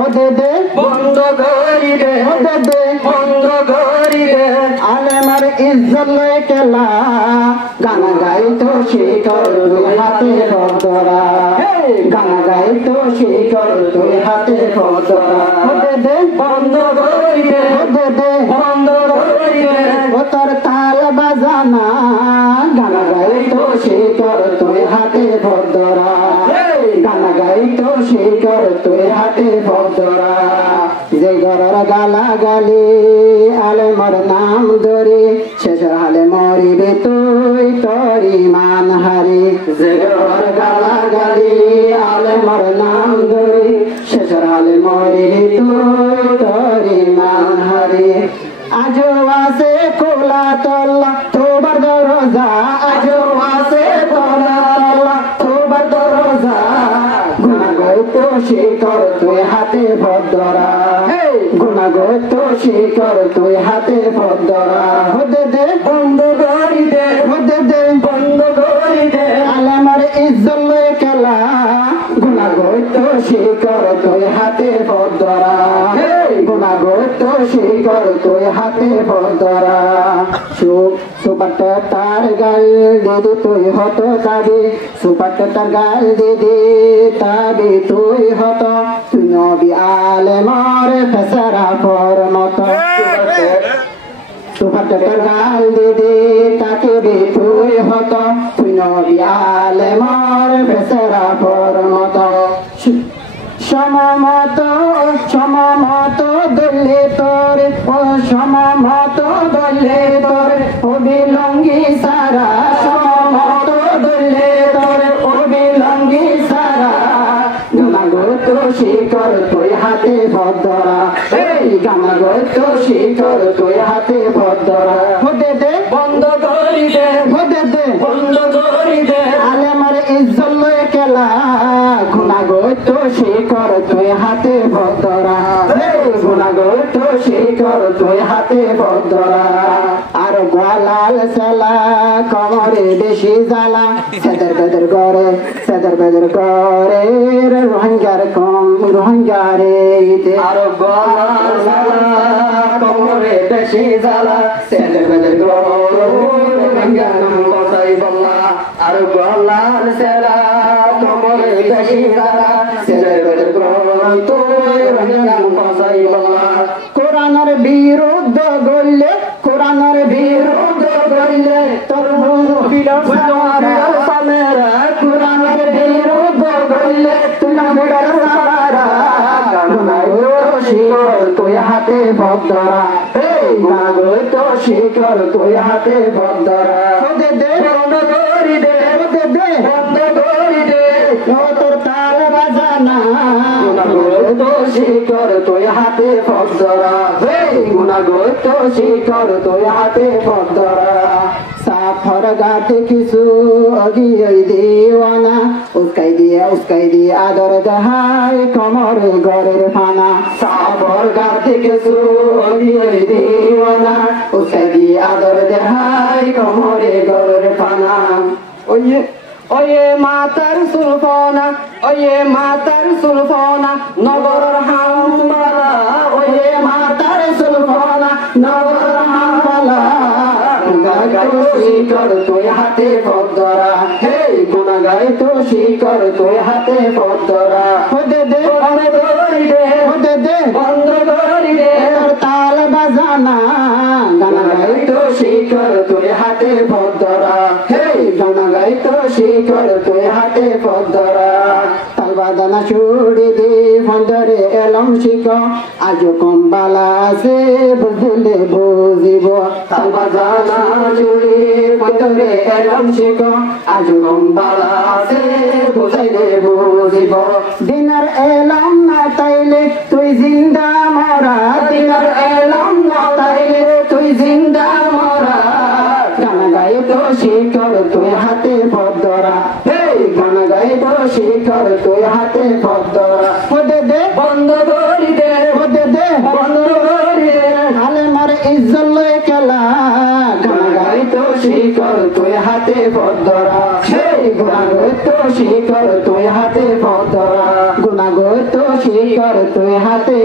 হতে দে বন্ধ করি দে হতে দে বন্ধ করি দে আলেমার ইজ্জত লয়ে কেলা গান গাইতো শিকর তুই হাতে ফদরা গান গাইতো শিকর তুই হাতে ফদরা হতে দে বন্ধ করি দে হতে দে বন্ধ করি দে ও তোর তাল বাজানা গান গাইতো শিকর তুই হাতে ফদরা গান গাইতো শিকর তুই হাতে ফদরা যে গরর গালা গালি আলেমর নাম ধরি শেষ হালে মরিবে তুই তোর ইমান হারি যে গরর গালা গালি আলেমর নাম ধরি শেষ হালে মরিবে তুই তোর ইমান হারি আজো আছে কোলা তল্লা তোবার দরজা আজো আছে কোলা তল্লা তোবার দরজা গুণাগত শিকর তুই হাতে ভদ্রা গুণাগত শিকর তুই হাতে ভদ্রা হতে দে বন্ধ করি দে হতে দে বন্ধ করি দে আলেমার ইজ্জত লয়ে কেলা গুণাগত শিকর তুই হাতে ভদ্রা গুণাগত শিকর তুই হাতে ভদ্রা সুপাটে তার গাল দিদি তুই হত তাবি সুপাটে তার গাল দিদি তাবি তুই হত তুই নবী আলেমার ফেসারা ফর মত সুপাটে তার গাল দিদি তাকে বি তুই হত তুই নবী আলেমার ফেসারা ফর মত সমমত সমমত দলে তোরে ও সমমত দলে তোরে ও বিলঙ্গি সারা সমমত দলে তোরে ও বিলঙ্গি সারা গুণাগত শিকর তুই হাতে ভদ্রা এই গানাগত শিকর তুই হাতে ভদ্রা হতে দে বন্ধ করি দে হতে দে বন্ধ করি দে আলেমার ইজ্জত লয়ে কেলা গুণাগত শিকর তুই হাতে ভদ্রা গুণাগত শিকর তুই হাতে ভদ্রা আর গোলাল সেলা কমরে বেশি জ্বালা সেদের বেদের করে রোহিঙ্গার কম রোহিঙ্গারে আর গোলাল সেলা কমরে বেশি জ্বালা সেদের বেদের করে রোহিঙ্গার বসাই বল্লা আর গোলাল সেলা কমরে বেশি জ্বালা সেদের বেদের করে তুই রোহিঙ্গার বসাই বল্লা কোরআনের বিরুদ্ধ গড়লে কোরআনের বিরুদ্ধ গড়লে তোর বিরোধ সামেরা কোরআনের বিরুদ্ধ গড়লে তুই বিরোধ সামেরা শিকর তুই হাতে ভদ্রা গুণাগত শিকর তুই হাতে ভদ্রা হতে দে বন্ধ করি দে হতে দে বন্ধ করি দে তোর তাল বাজানা গুণাগত শিকর তুই হাতে ভদ্রা গুণাগত শিকর তুই হাতে ভদ্রা সাফর গাতে কিছু অগিয়ে দিওয়ানা উস্কাই দিয়ে আদর দেহায় কমরে গড়ের ফানা সাফর গাতে কিছু অগিয়ে দিওয়ানা উস্কাই দিয়ে আদর দেহায় কমরে গড়ের ফানা ওয়ে মাতার সুলফনা ওয়ে মাতার সুলফনা নগর হামবালা ওয়ে মাতার সুলফনা নগর হামবালা গুণাগাইতো শিকর তুই হাতে ভদ্রা হে গুণাগাইতো শিকর তুই হাতে ভদ্রা হতে দে বন্ধ করি দে হতে দে বন্ধ করি দে তোর তাল বাজানা গানাগাইতো শিকর তুই হাতে ভদ্রা হে গানাগাইতো শিকর তুই হাতে ভদ্রা তাল বাজানা ছুড়ি দে ফন্দরে এলম শিক আজ কম্বালা আছে বুঝলে বুঝিব তাল বাজানা ছুড়ি ফন্দরে এলম শিক আজ কম্বালা আছে বুঝাইলে বুঝিব দিনার এলম না তাইলে তুই জিন্দা মরা দিনার এলম না তাইলে তুই জিন্দা মরা গান গাইতো শিকর তুই হাতে ভদ্রা গান গাইতো শিকর তুই হাতে ভদ্রা হতে দে বন্ধ করি দে হতে দে বন্ধ করি দে আলেমার ইজ্জত লয়ে কেলা গান গাইতো শিকর তুই হাতে ভদ্রা গুণাগত শিকর তুই হাতে ভদ্রা গুণাগত শিকর তুই হাতে